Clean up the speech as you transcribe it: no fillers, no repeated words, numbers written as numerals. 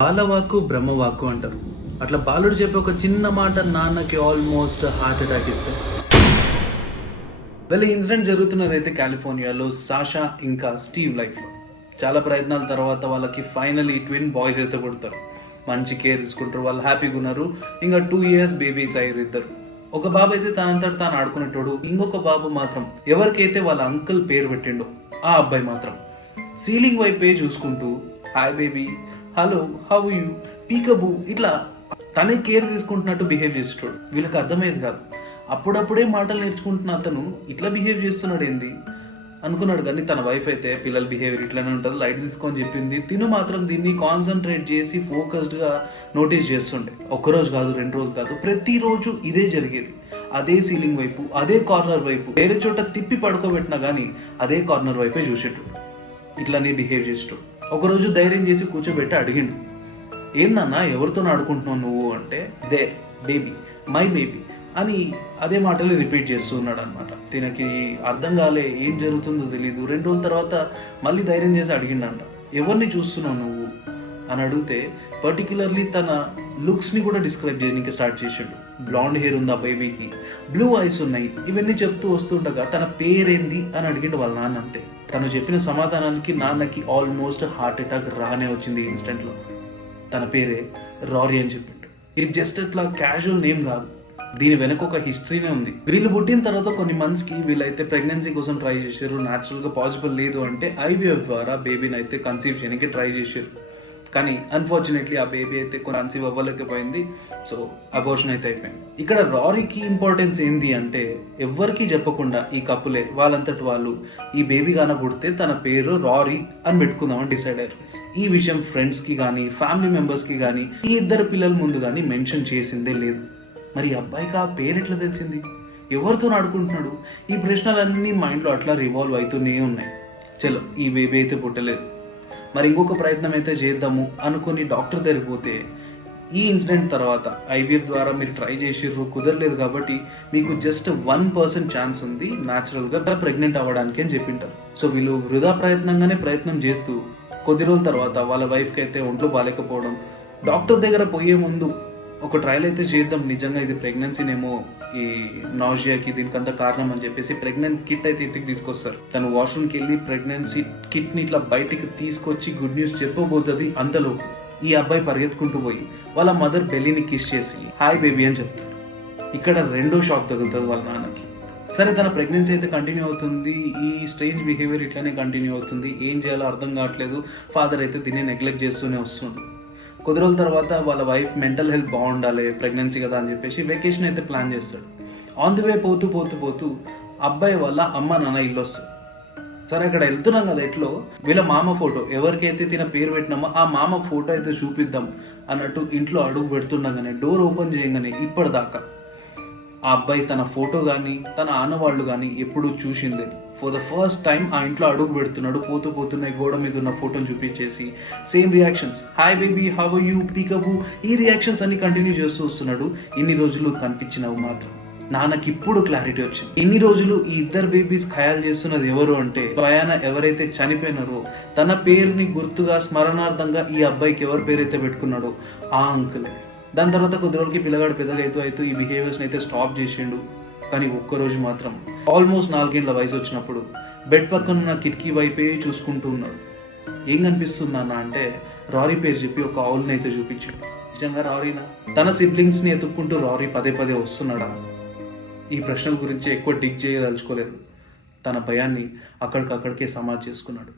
బాలవాక్కు బ్రహ్మవాక్కు అంటారు. అట్లా బాలుడు చెప్పే ఒక చిన్న మాట నాన్నకి ఆల్మోస్ట్ హార్ట్ అటాక్ ఇస్తే ఈ ఇన్సిడెంట్ జరుగుతున్నది అయితే కాలిఫోర్నియాలో సాషా ఇంకా స్టీవ్ లైఫ్లో. చాలా ప్రయత్నాల తర్వాత వాళ్ళకి ఫైనలీ ట్విన్ బాయ్స్ అయితే పుడతారు. మంచి కేర్ తీసుకుంటారు, వాళ్ళు హ్యాపీగా ఉన్నారు. ఇంకా 2 years బేబీస్ అయ్యారు ఇద్దరు. ఒక బాబు అయితే తనంతట తాను ఆడుకునేటోడు, ఇంకొక బాబు మాత్రం ఎవరికైతే వాళ్ళ అంకుల్ పేరు పెట్టిండో ఆ అబ్బాయి మాత్రం సీలింగ్ వైపే చూసుకుంటూ hi baby, hello, how you, peekaboo ఇట్లా తనే కేర్ తీసుకుంటున్నట్టు బిహేవ్ చేసేటోడు. వీళ్ళకి అర్థమయ్యేది కాదు. అప్పుడప్పుడే మాటలు నేర్చుకుంటున్న అతను ఇట్లా బిహేవ్ చేస్తున్నాడు ఏంది అనుకున్నాడు. కానీ తన వైఫ్ అయితే పిల్లల బిహేవియర్ ఇట్లానే ఉంటుంది, లైట్ తీసుకొని చెప్పింది. తిను మాత్రం దీన్ని కాన్సన్ట్రేట్ చేసి ఫోకస్డ్గా నోటీస్ చేస్తుండే. ఒక్కరోజు కాదు, 2 రోజులు కాదు, ప్రతిరోజు ఇదే జరిగేది. అదే సీలింగ్ వైపు, అదే కార్నర్ వైపు, వేరే చోట తిప్పి పడుకోబెట్టినా కానీ అదే కార్నర్ వైపే చూసేటోడు, ఇట్లానే బిహేవ్ చేసేటోడు. ఒకరోజు ధైర్యం చేసి కూర్చోబెట్టి అడిగిండు, ఏందన్నా ఎవరితో ఆడుకుంటున్నావు నువ్వు అంటే, దే బేబీ, మై బేబీ అని అదే మాటలు రిపీట్ చేస్తూ ఉన్నాడు అనమాట. తినకి అర్థం కాలే, ఏం జరుగుతుందో తెలీదు. 2 రోజుల తర్వాత మళ్ళీ ధైర్యం చేసి అడిగిండంట, ఎవరిని చూస్తున్నావు నువ్వు అని అడిగితే పర్టికులర్లీ తన లుక్స్ని కూడా డిస్క్రైబ్ చేయడానికి స్టార్ట్ చేసాడు. బ్లాండ్ హెయిర్ ఉంది ఆ బేబీకి, బ్లూ ఐస్ ఉన్నాయి, ఇవన్నీ చెప్తూ వస్తుండగా తన పేరేంది అని అడిగిండు వాళ్ళ నాన్న. అంతే, తను చెప్పిన సమాధానానికి నాన్నకి ఆల్మోస్ట్ హార్ట్ అటాక్ రానే వచ్చింది ఈ ఇన్స్టెంట్లో. తన పేరే రారీ అని చెప్పిండు. ఇది జస్ట్ అట్లా క్యాజువల్ నేమ్ కాదు, దీని వెనక ఒక హిస్టరీనే ఉంది. వీళ్ళు పుట్టిన తర్వాత కొన్ని మంత్స్కి వీళ్ళైతే ప్రెగ్నెన్సీ కోసం ట్రై చేశారు. న్యాచురల్గా పాసిబుల్ లేదు అంటే IVF ద్వారా బేబీని అయితే కన్సీవ్ చేయడానికి ట్రై చేశారు. కానీ అన్ఫార్చునేట్లీ ఆ బేబీ అయితే కన్సీవ్ అవ్వలేకపోయింది. సో అబోర్షన్ అయితే అయిపోయింది. ఇక్కడ రారీకి ఇంపార్టెన్స్ ఏంది అంటే, ఎవ్వరికి చెప్పకుండా ఈ కపులే వాళ్ళంతటి వాళ్ళు ఈ బేబీ గాన పుడితే తన పేరు రారీ అని పెట్టుకుందామని డిసైడ్ అయ్యారు. ఈ విషయం ఫ్రెండ్స్కి కానీ ఫ్యామిలీ మెంబర్స్కి కానీ ఈ ఇద్దరు పిల్లల ముందు కానీ మెన్షన్ చేసిందే లేదు. మరి అబ్బాయికి ఆ పేరు ఎట్లా తెలిసింది, ఎవరితో ఆడుకుంటున్నాడు, ఈ ప్రశ్నలన్నీ మైండ్లో అట్లా రివాల్వ్ అవుతూనే ఉన్నాయి. చలో, ఈ బేబీ అయితే పుట్టలేదు, మరి ఇంకొక ప్రయత్నం అయితే చేద్దాము అనుకుని డాక్టర్ దగ్గరికి పోతే, ఈ ఇన్సిడెంట్ తర్వాత IVF ద్వారా మీరు ట్రై చేసిర్రు, కుదరలేదు కాబట్టి మీకు జస్ట్ 1% ఛాన్స్ ఉంది న్యాచురల్గా ప్రెగ్నెంట్ అవ్వడానికి అని చెప్పింటారు. సో వీళ్ళు వృధా ప్రయత్నం చేస్తూ కొద్ది రోజుల తర్వాత వాళ్ళ వైఫ్కి అయితే ఒంట్లో బాగాలేకపోవడం, డాక్టర్ దగ్గర పోయే ముందు ఒక ట్రయల్ అయితే చేద్దాం, నిజంగా ఇది ప్రెగ్నెన్సీనేమో, ఈ నాజియాకి దీనికంతా కారణం అని చెప్పేసి ప్రెగ్నెంట్ కిట్ అయితే ఇంటికి తీసుకొస్తారు. తను వాష్రూమ్కి వెళ్ళి ప్రెగ్నెన్సీ కిట్ని ఇట్లా బయటికి తీసుకొచ్చి గుడ్ న్యూస్ చెప్పబోతుంది. అంతలో ఈ అబ్బాయి పరిగెత్తుకుంటూ పోయి వాళ్ళ మదర్ బెల్లీని కిస్ చేసి హాయ్ బేబీ అని చెప్తాడు. ఇక్కడ రెండో షాక్ తగులుతుంది వాళ్ళ నాన్నకి. సరే, తన ప్రెగ్నెన్సీ అయితే కంటిన్యూ అవుతుంది, ఈ స్ట్రేంజ్ బిహేవియర్ ఇట్లానే కంటిన్యూ అవుతుంది, ఏం చేయాలో అర్థం కావట్లేదు. ఫాదర్ అయితే దీన్ని నెగ్లెక్ట్ చేస్తూనే వస్తుంది. కొద్ది రోజుల తర్వాత వాళ్ళ వైఫ్ మెంటల్ హెల్త్ బాగుండాలి, ప్రెగ్నెన్సీ కదా అని చెప్పేసి వెకేషన్ అయితే ప్లాన్ చేస్తాడు. ఆన్ ది వే పోతూ అబ్బాయి వాళ్ళ అమ్మ నాన్న ఇల్లు వస్తుంది. సరే, అక్కడ వెళ్తున్నాం కదా, ఎట్లో వీళ్ళ మామ ఫోటో, ఎవరికైతే తిన పేరు పెట్టినామో ఆ మామ ఫోటో అయితే చూపిద్దాం అన్నట్టు ఇంట్లో అడుగు పెడుతుండగానే డోర్ ఓపెన్ చేయగానే ఇప్పటిదాకా ఆ అబ్బాయి తన ఫోటో కానీ తన ఆనవాళ్ళు కానీ ఎప్పుడూ చూసింది లేదు. ఫర్ ద ఫస్ట్ టైం ఆ ఇంట్లో అడుగు పెడుతున్నాడు. పోతున్న గోడ మీద ఉన్న ఫోటోని చూపించేసి same reactions, hi baby, how are you, peekaboo, ఈ రియాక్షన్స్ అన్ని కంటిన్యూ చేస్తూ వస్తున్నాడు. ఇన్ని రోజులు కనిపించినవి మాత్రం నాన్నకి ఇప్పుడు క్లారిటీ వచ్చింది. ఇన్ని రోజులు ఈ ఇద్దరు బేబీస్ ఖయాల్ చేస్తున్నది ఎవరు అంటే, స్వయాన ఎవరైతే చనిపోయినారో తన పేరుని గుర్తుగా స్మరణార్థంగా ఈ అబ్బాయికి ఎవరి పేరైతే పెట్టుకున్నాడో ఆ అంకులే. దాని తర్వాత కొద్ది రోజులకి పిల్లగాడు పెద్దగా అవుతూ ఈ బిహేవియర్స్ని అయితే స్టాప్ చేసిండు. కానీ ఒక్కరోజు మాత్రం ఆల్మోస్ట్ 4 ఏళ్ల వయసు వచ్చినప్పుడు బెడ్ పక్కన ఉన్న కిటికీ వైపే చూసుకుంటూ ఉన్నాడు. ఏం కనిపిస్తుంది అన్న అంటే, రారీ పేరు చెప్పి ఒక ఆవుల్ని అయితే చూపించాడు. నిజంగా రారీనా? తన సిబ్లింగ్స్ని ఎత్తుక్కుంటూ రారీ పదే వస్తున్నాడా? ఈ ప్రశ్నల గురించి ఎక్కువ డిగ్ చేయదలుచుకోలేదు. తన భయాన్ని అక్కడికక్కడికే సమాధి చేసుకున్నాడు.